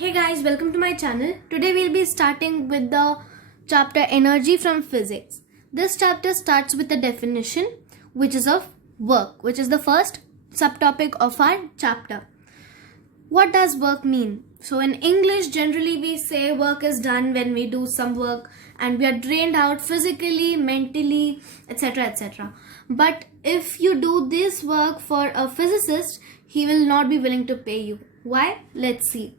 Hey guys, welcome to my channel. Today we'll be starting with the chapter Energy from Physics. This chapter starts with the definition, which is of work, which is the first subtopic of our chapter. What does work mean? So in English, generally we say work is done when we do some work and we are drained out physically, mentally, etc. etc. But if you do this work for a physicist, he will not be willing to pay you. Why? Let's see.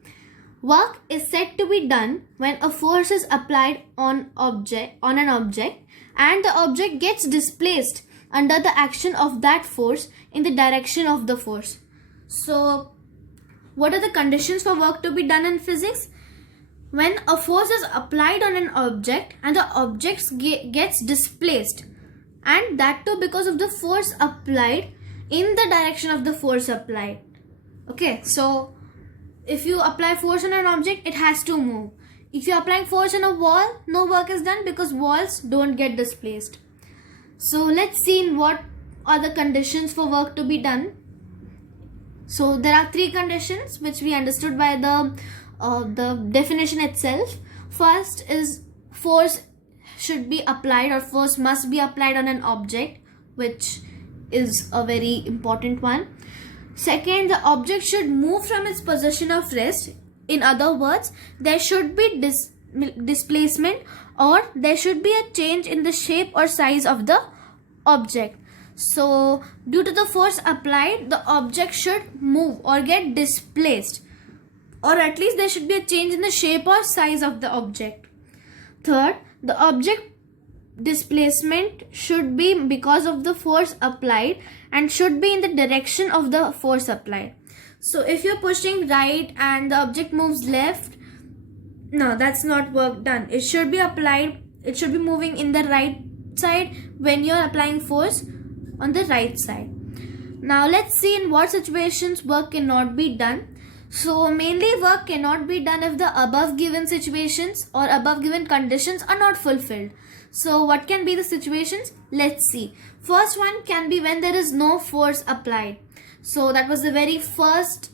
Work is said to be done when a force is applied on an object and the object gets displaced under the action of that force in the direction of the force. So, what are the conditions for work to be done in physics? When a force is applied on an object and the object gets displaced, and that too because of the force applied in the direction of the force applied. Okay, so if you apply force on an object, it has to move. If you're applying force on a wall, no work is done because walls don't get displaced. So let's see in what are the conditions for work to be done. So there are three conditions which we understood by the definition itself. First is force should be applied, or force must be applied on an object, which is a very important one. Second, the object should move from its position of rest. In other words, there should be displacement, or there should be a change in the shape or size of the object. So, due to the force applied, the object should move or get displaced, or at least there should be a change in the shape or size of the object. Third, the object displacement should be because of the force applied and should be in the direction of the force applied. So if you're pushing right and the object moves left, no, that's not work done. It should be applied, it should be moving in the right side when you're applying force on the right side. Now let's see in what situations work cannot be done. So mainly work cannot be done if the above given situations or above given conditions are not fulfilled. So what can be the situations? Let's see. First one can be when there is no force applied. So that was the very first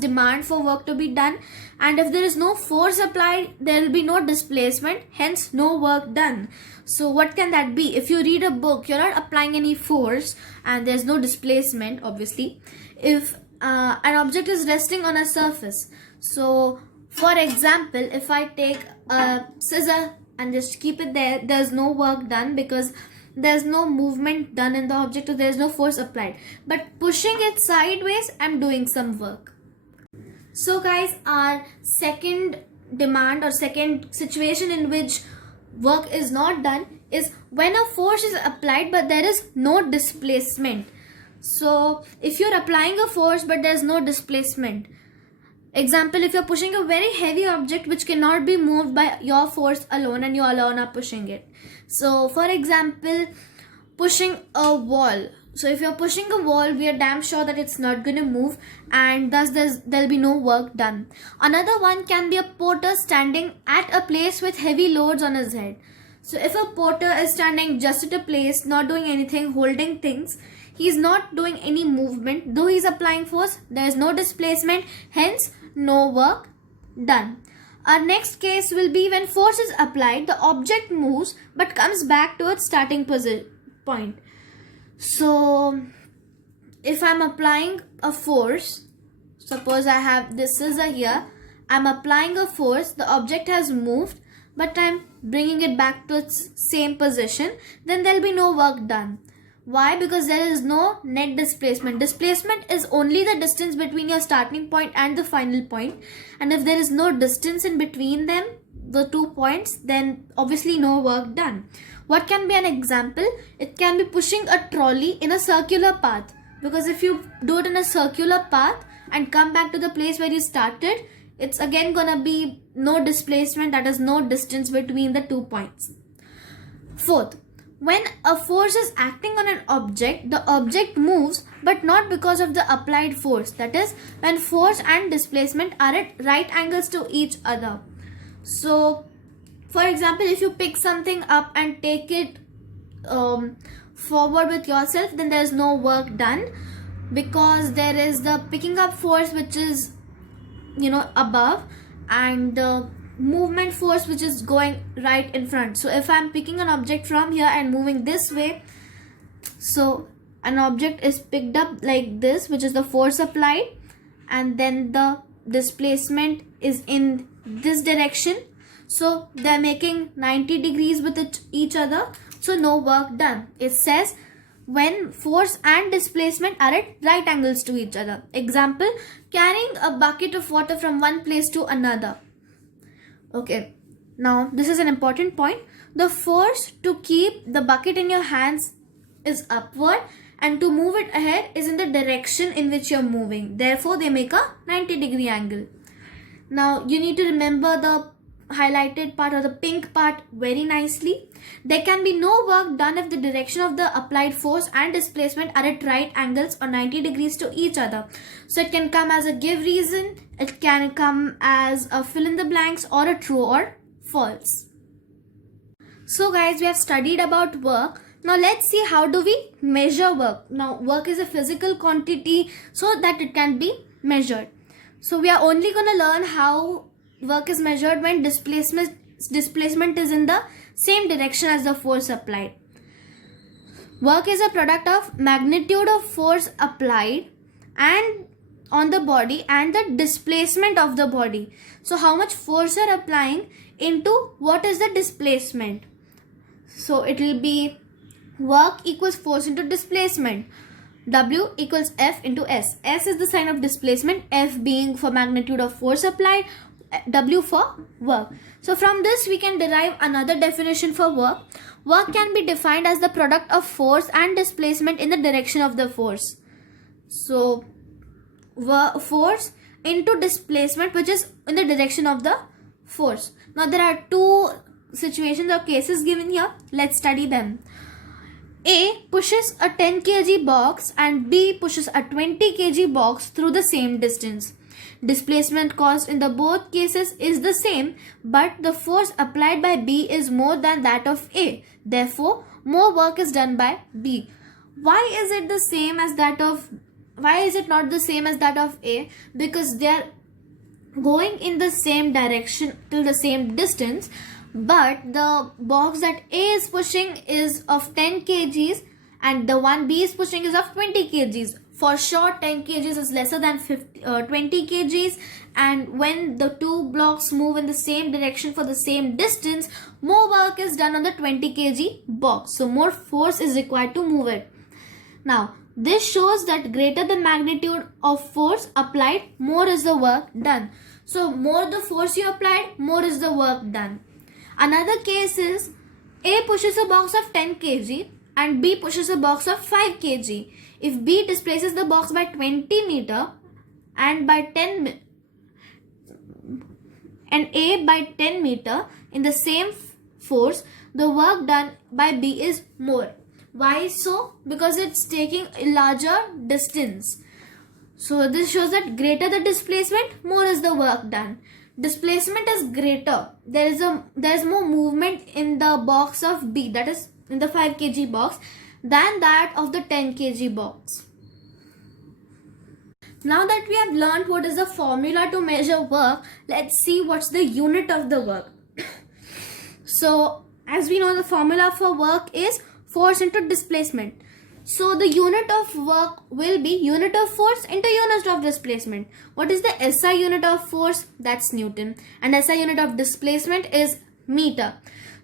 demand for work to be done. And if there is no force applied, there will be no displacement, hence no work done. So what can that be? If you read a book, you're not applying any force and there's no displacement, obviously. If an object is resting on a surface. So for example, if I take a scissor and just keep it there, there's no work done because there's no movement done in the object, or there's no force applied. But pushing it sideways, I'm doing some work. So guys, our second demand or second situation in which work is not done is when a force is applied but there is no displacement. So if you're applying a force but there's no displacement, example, if you're pushing a very heavy object which cannot be moved by your force alone and you alone are pushing it. So for example, pushing a wall. So if you're pushing a wall, we are damn sure that it's not going to move, and thus there'll be no work done. Another one can be a porter standing at a place with heavy loads on his head. So if a porter is standing just at a place, not doing anything, holding things, he's not doing any movement. Though he's applying force, there is no displacement, hence no work done. Our next case will be when force is applied, the object moves but comes back to its starting point. So if I'm applying a force, suppose I have this scissor here, I'm applying a force, the object has moved but I'm bringing it back to its same position, then there'll be no work done. Why? Because there is no net displacement. Displacement is only the distance between your starting point and the final point. And if there is no distance in between them, the 2 points, then obviously no work done. What can be an example? It can be pushing a trolley in a circular path. Because if you do it in a circular path and come back to the place where you started, it's again gonna be no displacement, that is no distance between the 2 points. Fourth, when a force is acting on an object, the object moves but not because of the applied force. That is, when force and displacement are at right angles to each other. So, for example, if you pick something up and take it forward with yourself, then there is no work done because there is the picking up force which is above, and the movement force which is going right in front. So if I'm picking an object from here and moving this way, so an object is picked up like this, which is the force applied, and then the displacement is in this direction. So they're making 90 degrees with each other, so no work done. It says when force and displacement are at right angles to each other. Example, carrying a bucket of water from one place to another. Okay, now this is an important point. The force to keep the bucket in your hands is upward, and to move it ahead is in the direction in which you're moving. Therefore, they make a 90-degree angle. Now, you need to remember the highlighted part or the pink part very nicely. There can be no work done if the direction of the applied force and displacement are at right angles or 90 degrees to each other. So it can come as a give reason, it can come as a fill in the blanks, or a true or false. So guys, we have studied about work. Now let's see how do we measure work. Now work is a physical quantity so that it can be measured. So we are only going to learn how work is measured when displacement is in the same direction as the force applied. Work is a product of magnitude of force applied and on the body and the displacement of the body. So how much force you are applying into what is the displacement. So it will be work equals force into displacement. W equals F into S. S is the sign of displacement, F being for magnitude of force applied, W for work. So from this we can derive another definition for work. Work can be defined as the product of force and displacement in the direction of the force. So force into displacement which is in the direction of the force. Now there are two situations or cases given here. Let's study them. A pushes a 10 kg box and B pushes a 20 kg box through the same distance. Displacement caused in the both cases is the same, but the force applied by B is more than that of A. Therefore, more work is done by B. Why is it the same as that of, why is it not the same as that of A? Because they are going in the same direction till the same distance, but the box that A is pushing is of 10 kgs and the one B is pushing is of 20 kgs. For sure 10 kgs is lesser than 20 kgs, and when the two blocks move in the same direction for the same distance, more work is done on the 20 kg box. So more force is required to move it. Now this shows that greater the magnitude of force applied, more is the work done. So more the force you applied, more is the work done. Another case is A pushes a box of 10 kg and B pushes a box of 5 kg. If B displaces the box by 20 meter and by 10 and A by 10 meter in the same force, the work done by B is more. Why so? Because it's taking a larger distance. So this shows that greater the displacement, more is the work done. Displacement is greater. There is more movement in the box of B, that is in the 5 kg box, than that of the 10 kg box. Now that we have learned what is the formula to measure work, let's see what's the unit of the work. So as we know, the formula for work is force into displacement. So the unit of work will be unit of force into unit of displacement. What is the SI unit of force? That's Newton. And SI unit of displacement is meter.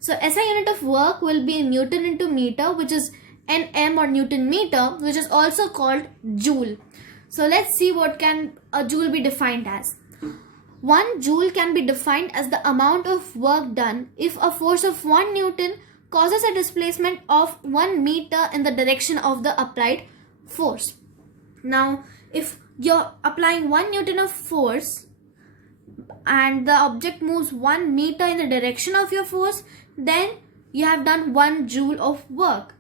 So SI unit of work will be Newton into meter, which is Nm or Newton meter, which is also called joule. So let's see what can a joule be defined as. 1 joule can be defined as the amount of work done if a force of 1 Newton causes a displacement of 1 meter in the direction of the applied force. Now, if you're applying 1 Newton of force and the object moves 1 meter in the direction of your force, then you have done 1 joule of work.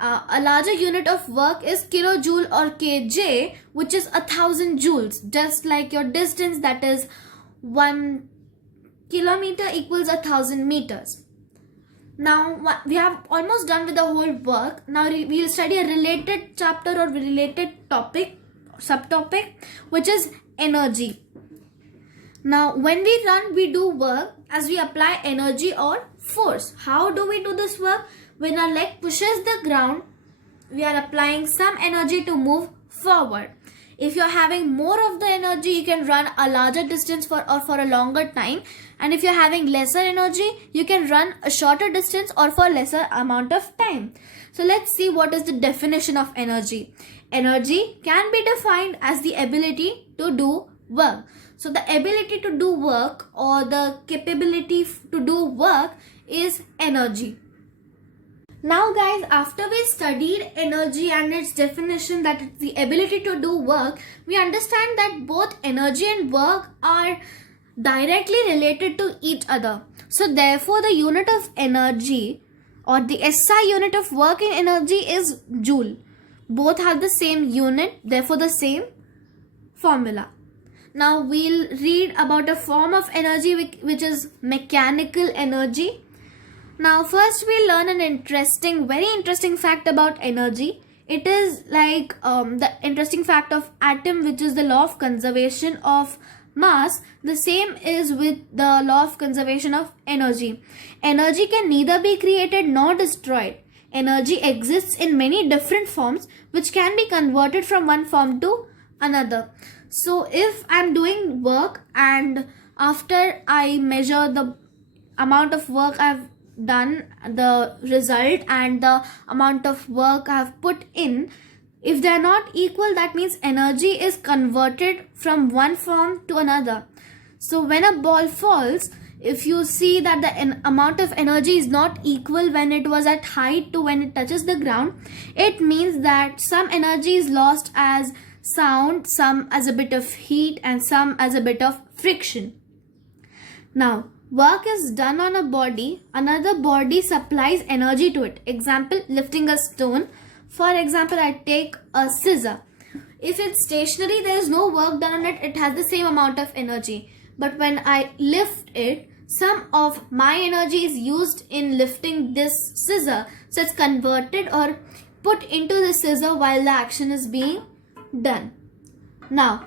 A larger unit of work is kilojoule or kj, which is 1000 joules. Just like your distance, that is 1 kilometer equals 1000 meters. Now we have almost done with the whole work. Now we will study a related chapter or related topic, subtopic, which is energy. Now, when we run, we do work as we apply energy or force. How do we do this work? When our leg pushes the ground, we are applying some energy to move forward. If you're having more of the energy, you can run a larger distance for a longer time. And if you're having lesser energy, you can run a shorter distance or for lesser amount of time. So let's see what is the definition of energy. Energy can be defined as the ability to do work. So the ability to do work or the capability to do work is energy. Now guys, after we studied energy and its definition, that it's the ability to do work, we understand that both energy and work are directly related to each other. So therefore the unit of energy or the SI unit of work in energy is joule. Both have the same unit, therefore the same formula. Now we'll read about a form of energy which is mechanical energy. Now first we'll learn an very interesting fact about energy. It is like the interesting fact of atom, which is the law of conservation of mass. The same is with the law of conservation of energy. Energy can neither be created nor destroyed. Energy exists in many different forms which can be converted from one form to another. So if I'm doing work and after I measure the amount of work I've done, the result and the amount of work I've put in, if they're not equal, that means energy is converted from one form to another. So when a ball falls, if you see that the amount of energy is not equal when it was at height to when it touches the ground, it means that some energy is lost as sound, some as a bit of heat, and some as a bit of friction. Now, work is done on a body, another body supplies energy to it. Example, lifting a stone. For example, I take a scissor. If it's stationary, there is no work done on it, it has the same amount of energy. But when I lift it, some of my energy is used in lifting this scissor. So it's converted or put into the scissor while the action is being done. Now,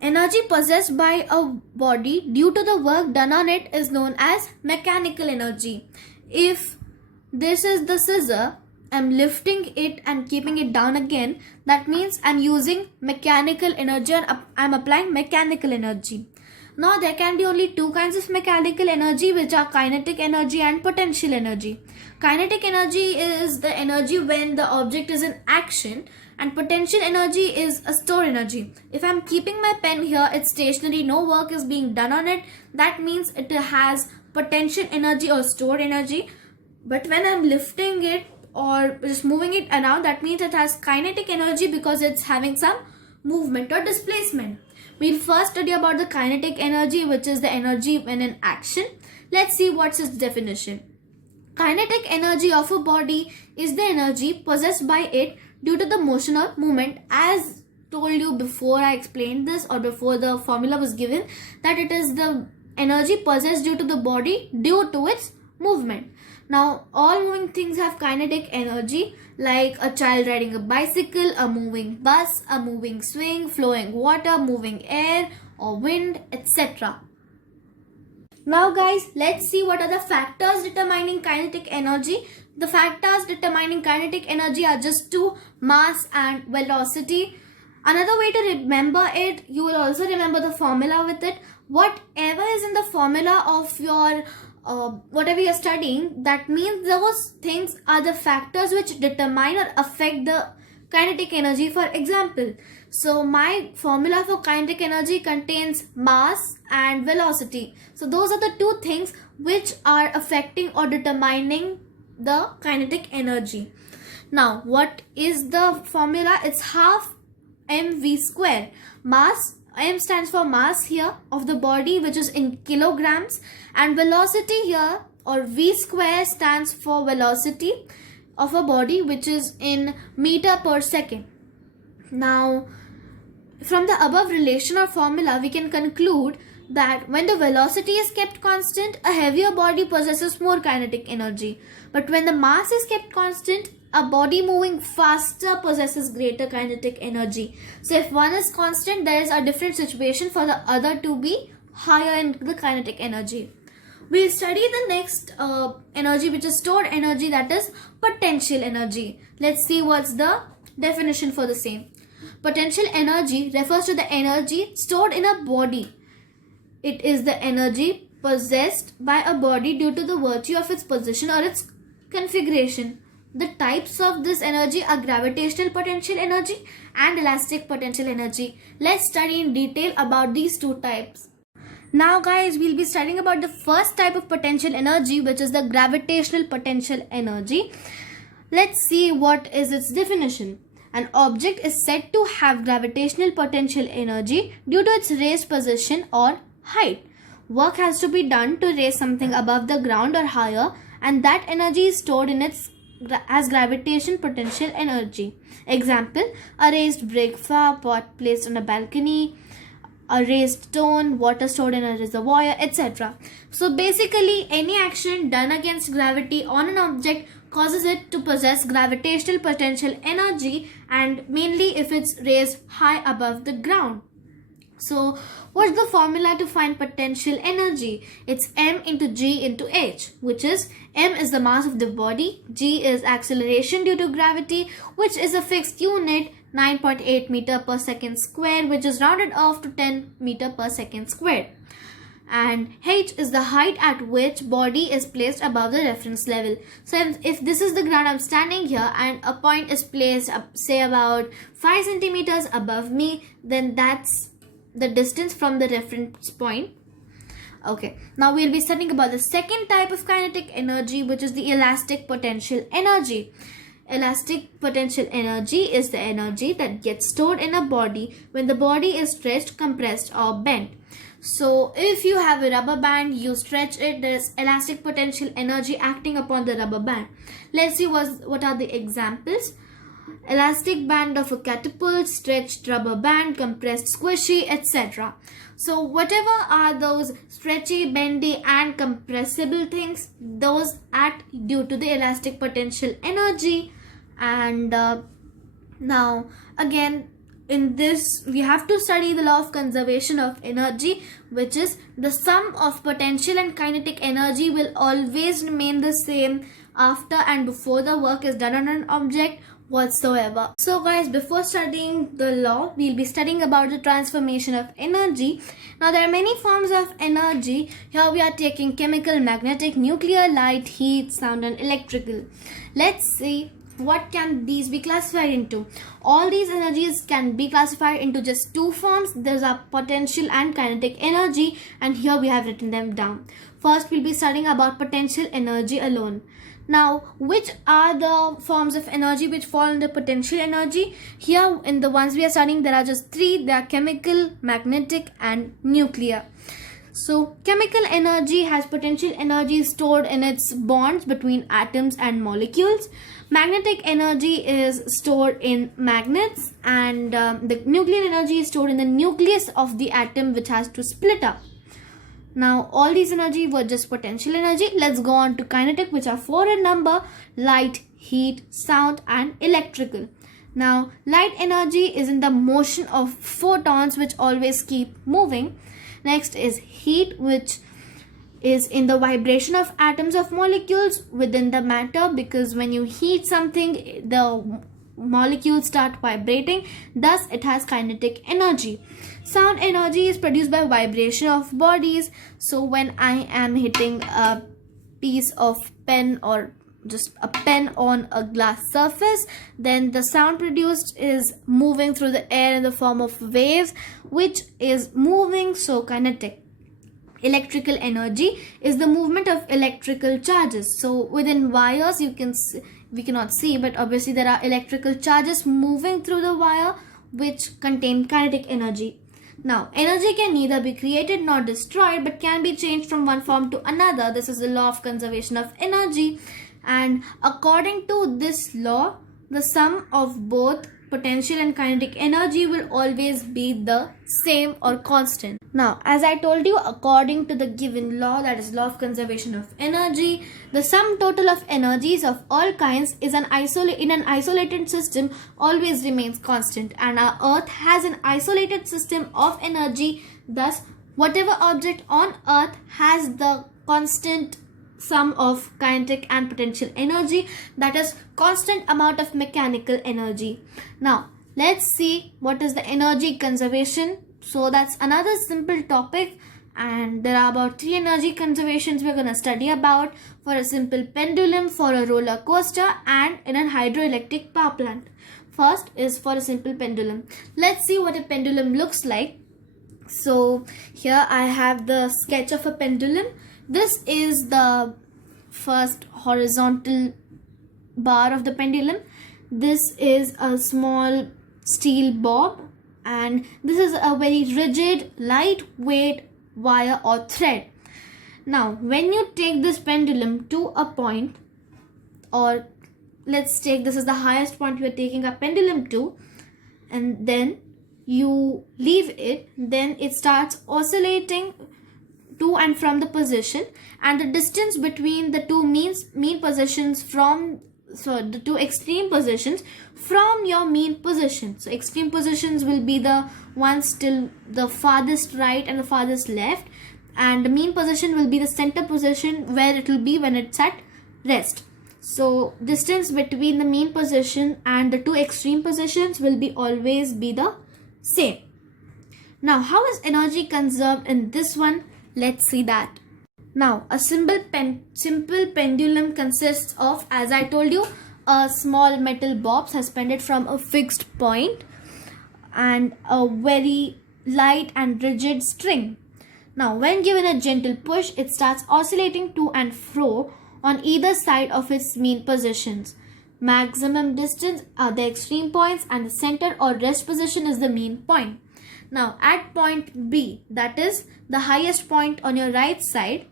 energy possessed by a body due to the work done on it is known as mechanical energy. If this is the scissor, I'm lifting it and keeping it down again. That means I'm using mechanical energy and I'm applying mechanical energy. Now there can be only two kinds of mechanical energy, which are kinetic energy and potential energy. Kinetic energy is the energy when the object is in action, and potential energy is a stored energy. If I'm keeping my pen here, it's stationary, no work is being done on it. That means it has potential energy or stored energy. But when I'm lifting it or just moving it around, that means it has kinetic energy because it's having some movement or displacement. We'll first study about the kinetic energy, which is the energy when in action. Let's see what's its definition. Kinetic energy of a body is the energy possessed by it due to the motion or movement. As told you before I explained this or before the formula was given, that it is the energy possessed due to the body due to its movement. Now, all moving things have kinetic energy, like a child riding a bicycle, a moving bus, a moving swing, flowing water, moving air or wind, etc. Now guys, let's see what are the factors determining kinetic energy. The factors determining kinetic energy are just two: mass and velocity. Another way to remember it, you will also remember the formula with it. Whatever is in the formula of your whatever you're studying, that means those things are the factors which determine or affect the kinetic energy. For example, so my formula for kinetic energy contains mass and velocity. So those are the two things which are affecting or determining the kinetic energy. Now, what is the formula? It's half mv square. Mass, m stands for mass here of the body, which is in kilograms, and velocity here or v square stands for velocity of a body, which is in meter per second. Now, from the above relation or formula, we can conclude that when the velocity is kept constant, a heavier body possesses more kinetic energy. But when the mass is kept constant, a body moving faster possesses greater kinetic energy. So if one is constant, there is a different situation for the other to be higher in the kinetic energy. We'll study the next energy, which is stored energy, that is potential energy. Let's see what's the definition for the same. Potential energy refers to the energy stored in a body. It is the energy possessed by a body due to the virtue of its position or its configuration. The types of this energy are gravitational potential energy and elastic potential energy. Let's study in detail about these two types. Now guys, we'll be studying about the first type of potential energy, which is the gravitational potential energy. Let's see what is its definition. An object is said to have gravitational potential energy due to its raised position or height. Work has to be done to raise something above the ground or higher, and that energy is stored in its as gravitation potential energy. Example, a raised brick, flower pot placed on a balcony, a raised stone, water stored in a reservoir, etc. So basically, any action done against gravity on an object causes it to possess gravitational potential energy, and mainly if it's raised high above the ground. So what's the formula to find potential energy? It's m into g into h, which is m is the mass of the body, g is acceleration due to gravity, which is a fixed unit, 9.8 meter per second square, which is rounded off to 10 meter per second square. And h is the height at which body is placed above the reference level. So if this is the ground, I'm standing here and a point is placed say about 5 centimeters above me, then that's the distance from the reference point. Okay, now we'll be studying about the second type of kinetic energy, which is the elastic potential energy. Elastic potential energy is the energy that gets stored in a body when the body is stretched, compressed, or bent. So if you have a rubber band, you stretch it, there is elastic potential energy acting upon the rubber band. Let's see what are the examples. Elastic band of a catapult, stretched rubber band, compressed squishy, etc. So whatever are those stretchy, bendy and compressible things, those act due to the elastic potential energy. And now again, in this we have to study the law of conservation of energy, which is the sum of potential and kinetic energy will always remain the same after and before the work is done on an object whatsoever. So guys, before studying the law, we'll be studying about the transformation of energy. Now there are many forms of energy. Here we are taking chemical, magnetic, nuclear, light, heat, sound and electrical. Let's see what can these be classified into. All these energies can be classified into just two forms. Those are potential and kinetic energy, and here we have written them down. First we'll be studying about potential energy alone. Now, which are the forms of energy which fall under potential energy? Here in the ones we are studying, there are just three. They are chemical, magnetic and nuclear. So chemical energy has potential energy stored in its bonds between atoms and molecules. Magnetic energy is stored in magnets, and the nuclear energy is stored in the nucleus of the atom, which has to split up. Now all these energy were just potential energy. Let's go on to kinetic, which are 4 in number: light, heat, sound and electrical. Now light energy is in the motion of photons, which always keep moving. Next is heat, which is in the vibration of atoms of molecules within the matter, because when you heat something, the molecules start vibrating, thus it has kinetic energy. Sound energy is produced by vibration of bodies. So when I am hitting a piece of pen or just a pen on a glass surface, then the sound produced is moving through the air in the form of waves, which is moving, so kinetic. Electrical energy is the movement of electrical charges. So within wires, we cannot see, but obviously there are electrical charges moving through the wire, which contain kinetic energy. Now, energy can neither be created nor destroyed, but can be changed from one form to another. This is the law of conservation of energy. And according to this law, the sum of both potential and kinetic energy will always be the same or constant. Now, as I told you, according to the given law, that is law of conservation of energy, the sum total of energies of all kinds is in an isolated system always remains constant, and our earth has an isolated system of energy, thus whatever object on earth has the constant sum of kinetic and potential energy, that is constant amount of mechanical energy. Now let's see what is the energy conservation. So that's another simple topic, and there are about 3 energy conservations we're going to study about for a simple pendulum, for a roller coaster, and in a hydroelectric power plant. First is for a simple pendulum. Let's see what a pendulum looks like. So here I have the sketch of a pendulum. This is the first horizontal bar of the pendulum. This is a small steel bob, and this is a very rigid, lightweight wire or thread. Now when you take this pendulum to a point, or let's take this is the highest point you are taking a pendulum to, and then you leave it, then it starts oscillating to and from the position, and the distance between the two mean positions from the two extreme positions from your mean position. So extreme positions will be the ones till the farthest right and the farthest left, and the mean position will be the center position where it will be when it's at rest. So distance between the mean position and the two extreme positions will be always be the same. Now how is energy conserved in this one? Let's see that. Now a simple pendulum consists of, as I told you, a small metal bob suspended from a fixed point and a very light and rigid string. Now when given a gentle push, it starts oscillating to and fro on either side of its mean positions. Maximum distance are the extreme points, and the center or rest position is the mean point. Now at point B, that is the highest point on your right side,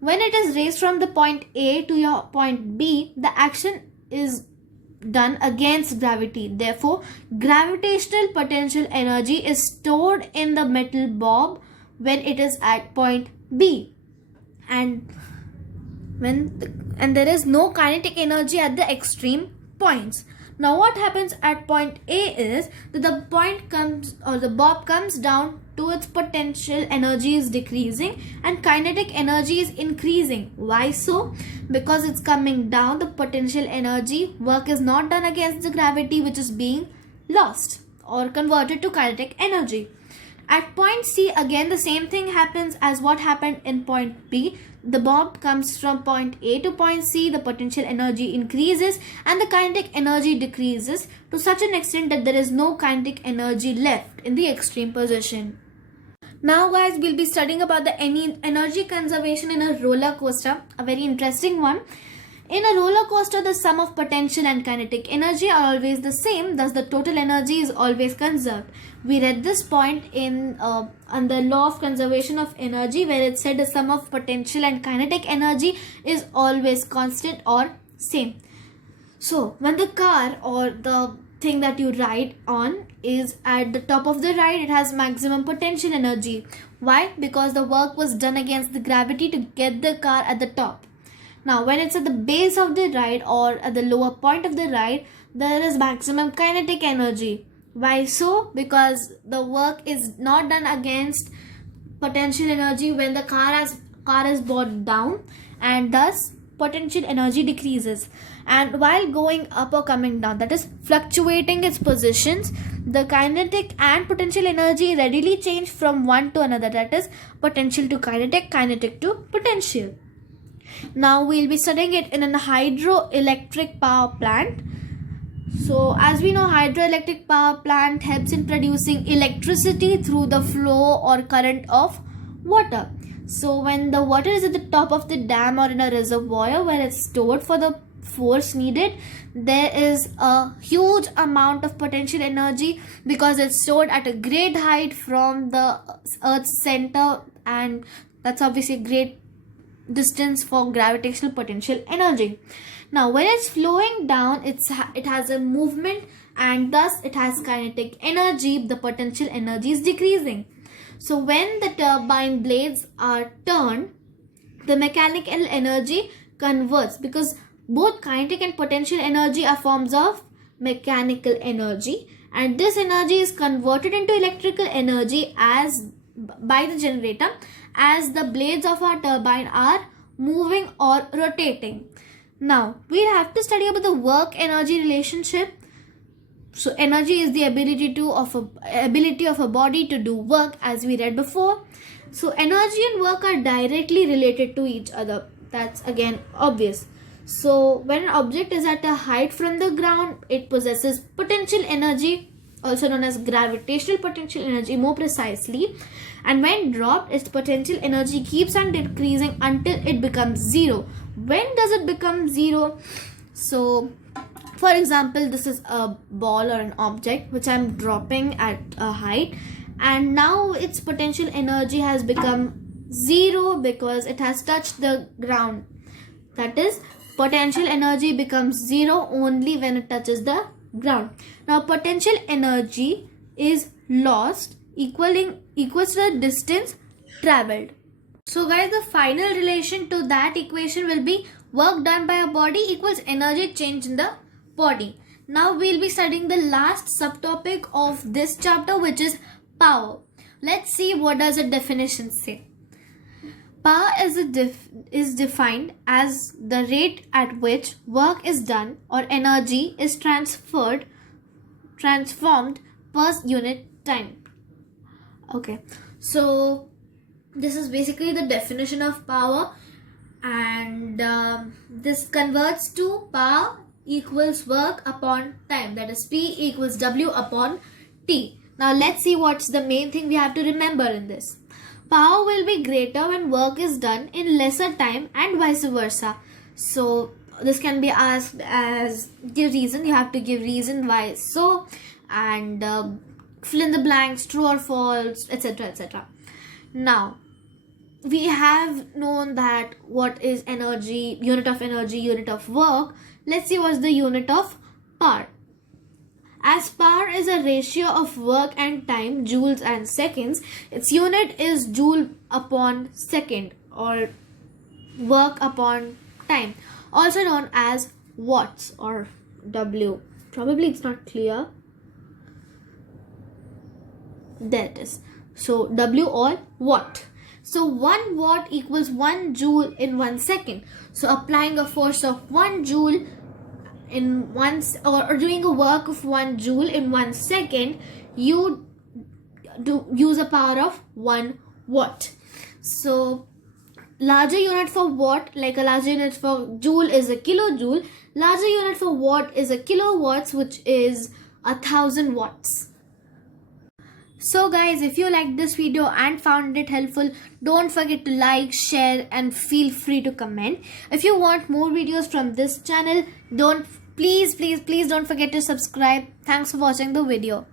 when it is raised from the point A to your point B, the action is done against gravity. Therefore, gravitational potential energy is stored in the metal bob when it is at point B, and there is no kinetic energy at the extreme points. Now what happens at point A is that the bob comes down to its potential energy is decreasing and kinetic energy is increasing. Why so? Because it's coming down, the potential energy work is not done against the gravity, which is being lost or converted to kinetic energy. At point C, again the same thing happens as what happened in point B. The bob comes from point A to point C, the potential energy increases and the kinetic energy decreases to such an extent that there is no kinetic energy left in the extreme position. Now guys, we'll be studying about the energy conservation in a roller coaster, a very interesting one. In a roller coaster, the sum of potential and kinetic energy are always the same, thus the total energy is always conserved. We read this point in on the law of conservation of energy, where it said the sum of potential and kinetic energy is always constant or same. So when the car or the thing that you ride on is at the top of the ride, it has maximum potential energy. Why? Because the work was done against the gravity to get the car at the top. Now when it's at the base of the ride or at the lower point of the ride, there is maximum kinetic energy. Why so? Because the work is not done against potential energy when the car is brought down, and thus potential energy decreases. And while going up or coming down, that is fluctuating its positions, the kinetic and potential energy readily change from one to another, that is potential to kinetic, kinetic to potential. Now we'll be studying it in a hydroelectric power plant. So as we know, hydroelectric power plant helps in producing electricity through the flow or current of water. So when the water is at the top of the dam or in a reservoir where it's stored for the force needed, there is a huge amount of potential energy because it's stored at a great height from the Earth's center, and that's obviously a great distance for gravitational potential energy. Now when it's flowing down, it has a movement, and thus it has kinetic energy. The potential energy is decreasing. So when the turbine blades are turned, the mechanical energy converts, because both kinetic and potential energy are forms of mechanical energy, and this energy is converted into electrical energy as by the generator as the blades of our turbine are moving or rotating. Now we have to study about the work energy relationship. So energy is the ability of a body to do work, as we read before. So energy and work are directly related to each other. That's again obvious. So when an object is at a height from the ground, it possesses potential energy, also known as gravitational potential energy more precisely, and when dropped, its potential energy keeps on decreasing until it becomes zero. When does it become zero? So for example, this is a ball or an object which I'm dropping at a height, and now its potential energy has become zero because it has touched the ground. That is, potential energy becomes zero only when it touches the ground. Now potential energy is lost equals to the distance traveled. So guys, the final relation to that equation will be work done by a body equals energy change in the body. Now we'll be studying the last subtopic of this chapter, which is power. Let's see what does the definition say. Power is defined as the rate at which work is done or energy is transformed per unit time. Okay, so this is basically the definition of power, and this converts to power equals work upon time, that is P equals W upon T. Now let's see what's the main thing we have to remember in this. Power will be greater when work is done in lesser time and vice versa. So this can be asked as give reason. You have to give reason why so, and fill in the blanks, true or false, etc, etc. Now we have known that what is energy, unit of work. Let's see what's the unit of power. As power is a ratio of work and time, joules and seconds, its unit is joule upon second or work upon time, also known as watts or W. Probably it's not clear. There it is. So W or watt. So 1 watt equals 1 joule in 1 second. So applying a force of 1 joule in or doing a work of 1 joule in 1 second, you use a power of 1 watt. So larger unit for watt, like a larger unit for joule is a kilojoule, larger unit for watt is a kilowatts, which is 1000 watts. So guys, if you liked this video and found it helpful, don't forget to like, share and feel free to comment. If you want more videos from this channel, please don't forget to subscribe. Thanks for watching the video.